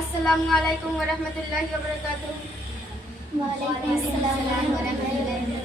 अस्सलामु अलैकुम व रहमतुल्लाहि व बरकातुहू। वालेकुम अस्सलाम व रहमतुल्लाहि।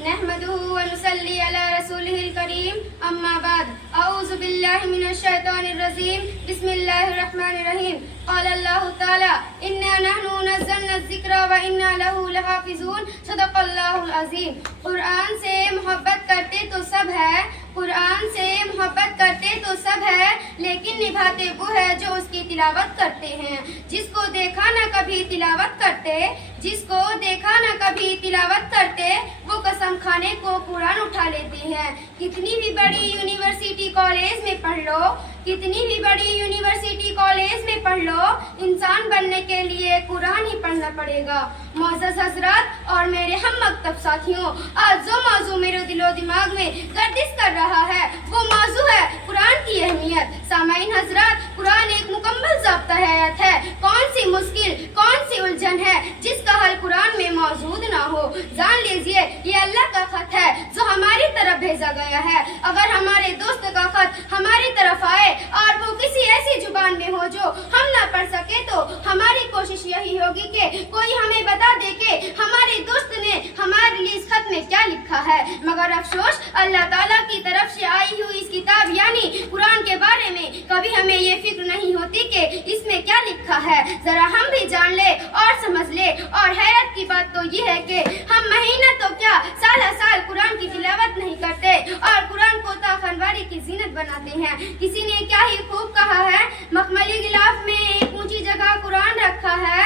नहमदुहु व नुसल्ली अला रसूलिहिल करीम, अम्मा बाद। अऊज़ु बिल्लाहि मिनश शैतानिर रजीम, बिस्मिल्लाहिर रहमानिर रहीम। क़ाल अल्लाहु तआला इन्ना नहनु नज़्ज़लना ज़िक्रा व इन्ना लहु लहाफ़िज़ून। सदक़ल्लाहुल अज़ीम। कुरान से मोहब्बत करते तो सब है, कुरान से मोहब्बत करते तो सब है, लेकिन निभाते वो है जो उसकी तिलावत करते हैं। जिसको देखा न कभी तिलावत करते, जिसको देखा न कभी तिलावत करते, वो कसम खाने को कुरान उठा लेते हैं। कितनी भी बड़ी यूनिवर्सिटी कॉलेज में पढ़ लो, कितनी भी बड़ी यूनिवर्सिटी कॉलेज में पढ़ लो, इंसान बनने के लिए कुरान ही पढ़ना पड़ेगा। मोअज़्ज़ज़ हज़रात और मेरे हम मकतब साथियों, आज जो मौजू मेरे दिलो दिमाग में गर्दिश कर रहा है वो मौजू है कुरान की अहमियत। सामाईन हज़रात, कुरान एक मुकम्मल ज़ाब्ता हयात है। कौन सी मुश्किल, कौन सी उलझन है जिसका हल कुरान में मौजूद ना हो। जान लीजिए ये अल्लाह का खत है जो हमारी तरफ भेजा गया है। अगर हमारे दोस्त का खत हमारी तरफ आए और वो किसी ऐसी जुबान में हो जो हम ना पढ़ सके, तो हमारी कोशिश यही होगी कि कोई हमें बता दे कि हमारे दोस्त ने हमारे लिए इस खत में क्या लिखा है। मगर अफसोस, अल्लाह ताला की तरफ से आई हुई इस किताब यानी कुरान के बारे में कभी हमें ये फिक्र नहीं होती कि इसमें क्या लिखा है। जरा हम भी जान ले और समझ ले। और हैरत की बात तो ये है कि हम महीना तो क्या साल साल कुरान की तिलावत नहीं करते और कुरान को ताफनवारी की जीनत बनाते हैं। किसी ने क्या ही खूब कहा है, मखमली गिलाफ में एक ऊंची जगह कुरान रखा है,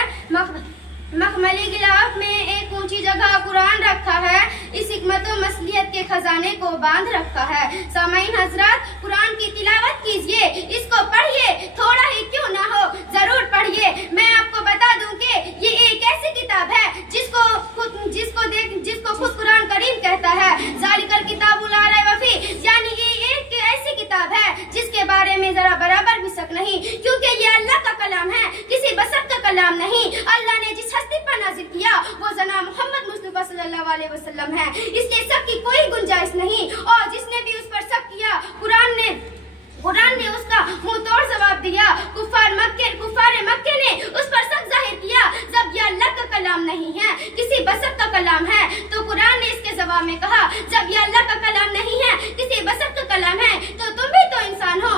मखमली गिलाफ में एक ऊंची जगह कुरान रखा है, इस हिकमत व मसलियत के खजाने को बांध रखा है। सामाईन हज़रात, कुरान की तिलावत कीजिए, इसको पढ़िए, थोड़ा ही क्यों ना हो जरूर पढ़िए। मैं आपको बता दूं कि ये एक ऐसी किताब है जिसको खुद कुरान करीम कहता है, ज़ालिकल किताबुल ला रैब फीह, यानी ये एक ऐसी किताब है जिसके बारे में जरा बराबर भी शक नहीं, क्योंकि ये अल्लाह का कलाम है, किसी बशर का कलाम नहीं। अल्लाह ने जिस हस्ती पर नाज़िल किया वो जनाब मोहम्मद मुस्तफा सल्लल्लाहु अलैहि वसल्लम है, इसलिए शक की कोई गुंजाइश नहीं। और जिसने भी उस पर शक किया, कुरान ने उसका मुंह तोड़ जवाब दिया। कुफार मक्के ने उस पर शक जाहिर किया। जब ये अल्लाह का कलाम नहीं है, किसी बशर का कलाम है, तो कुरान ने इसके जवाब में कहा, जब ये अल्लाह का कलाम नहीं है, किसी बशर का कलाम है, तो तुम भी तो इंसान हो।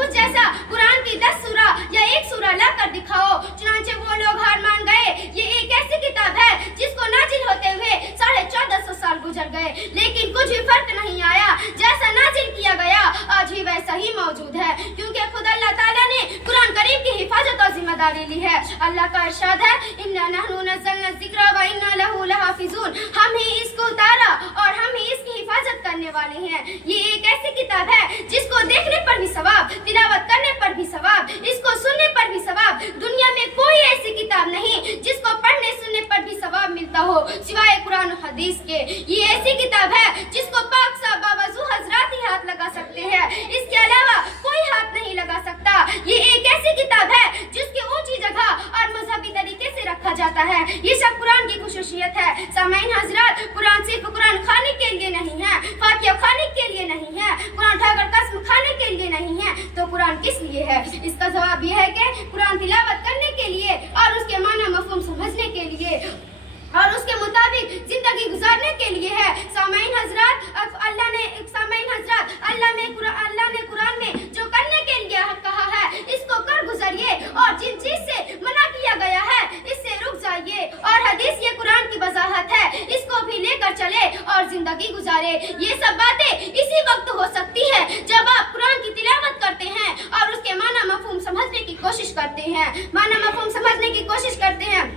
उस जैसा कुरान की 10 सूरा या 1 सूरा ला कर दिखाओ। चुनांचे वो लोग हार मान गए। ये एक ऐसी किताब है जिसको नाजिल होते हुए 1450 साल गुजर गए, लेकिन कुछ भी फर्क नहीं आया। जैसा नाजिल किया गया आज भी वैसा ही मौजूद है, क्योंकि खुद अल्लाह ताला ने कुरान करीम की हिफाजत और जिम्मेदारी ली है। अल्लाह का इरशाद है, इन्ना नहनु नज़्ज़लना ज़िक्रा व इन्ना लहु लहाफ़िज़ून, हम ही इसको उतारा और हम ही इसकी हिफाजत करने वाले हैं। ये एक ऐसी किताब है जिसको देखने पर भी सवाब, तिलावत करने पर भी सवाब, इसको सुनने पर भी सवाब। दुनिया में कोई ऐसी किताब नहीं जिसको पढ़ने सुनने पर भी सवाब मिलता हो सिवाय कुरान और हदीस के। ये ऐसी किताब है जिसको पाक साहब बावजू हजरात ही हाथ लगा सकते हैं, इसके अलावा कोई हाथ नहीं लगा सकता। ये एक ऐसी किताब है जिसकी ऊंची जगह और मजहबी तरीके से रखा जाता है। ये सब कुरान की खुसूसियत है। सामाईन हजरात, कुरान सिर्फ कुरान खाने के लिए नहीं है, फातिहा खाने के लिए नहीं है, कुरान उठाकर कसम खाने के लिए नहीं है, तो कुरान किस लिए है? इसका जवाब यह है कि कुरान तिलावत करने के लिए और उसके माना मफहूम समझने के लिए और उसके मुताबिक जिंदगी गुजारने के लिए है। सामाईन हजरात, अल्लाह ने कुरान में जो करने के लिए कहा है इसको कर गुजरिए, और जिन चीज से मना किया गया है इससे रुक जाइए। और हदीस ये कुरान की वजाहत है, इसको भी लेकर चले और जिंदगी गुजारे। ये सब बातें इसी वक्त हो सकती है जब आप कुरान की तिलावत करते हैं और उसके माना मफहूम समझने की कोशिश करते हैं। माना मफहूम समझने की कोशिश करते हैं,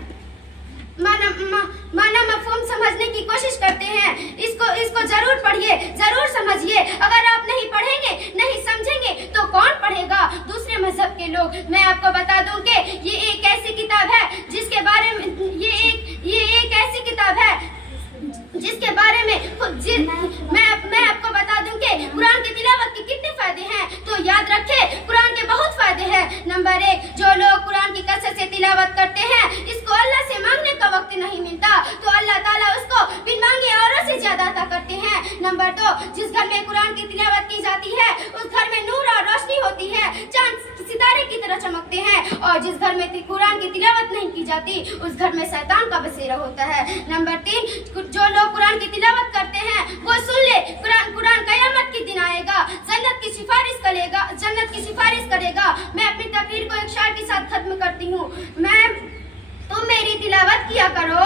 माना मफहूम समझने की कोशिश करते हैं। इसको जरूर पढ़िए, जरूर समझिए। अगर आप नहीं पढ़ेंगे, नहीं समझेंगे, तो कौन पढ़ेगा? दूसरे मजहब के लोग। मैं आपको बता दूं कि ये एक ऐसी किताब है जिसके बारे में जिसके बारे में मैं आपको बता दूं कि कुरान की तिलावत के कितने फायदे हैं, तो याद रखें, कुरान के बहुत फायदे हैं। नंबर 1, जो लोग कुरान की कसरत से तिलावत करते हैं, इसको अल्लाह से मांगने का वक्त नहीं मिलता, तो अल्लाह ताला उसको बिन मांगे औरों से ज्यादा अता करते हैं। नंबर 2, जिस घर में कुरान की तिलावत की जाती है उस घर में नूर और रोशनी होती है, चांद ستارے کی طرح چمکتے ہیں، اور جس گھر میں قرآن کی تلاوت نہیں کی جاتی اس گھر میں شیطان کا بسیرا ہوتا ہے۔ نمبر 3، جو لوگ قرآن کی تلاوت کرتے ہیں وہ سن لے، قرآن قیامت کے دن آئے گا، جنت کی سفارش کرے گا۔ میں اپنی تقریر کو ایک شعر کے ساتھ ختم کرتی ہوں۔ تم میری تلاوت کیا کرو،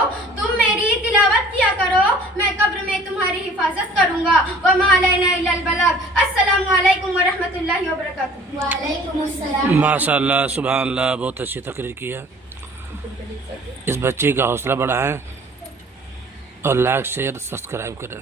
میں قبر میں تمہاری حفاظت کروں گا۔ وما علینا الا البلاغ۔ السلام علیکم ورحمۃ اللہ وبرکاتہ۔ وعلیکم السلام۔ ماشاء اللہ، سبحان اللہ، بہت اچھی تقریر کی ہے۔ اس بچی کا حوصلہ بڑھائیں اور لائک شیئر سبسکرائب کریں۔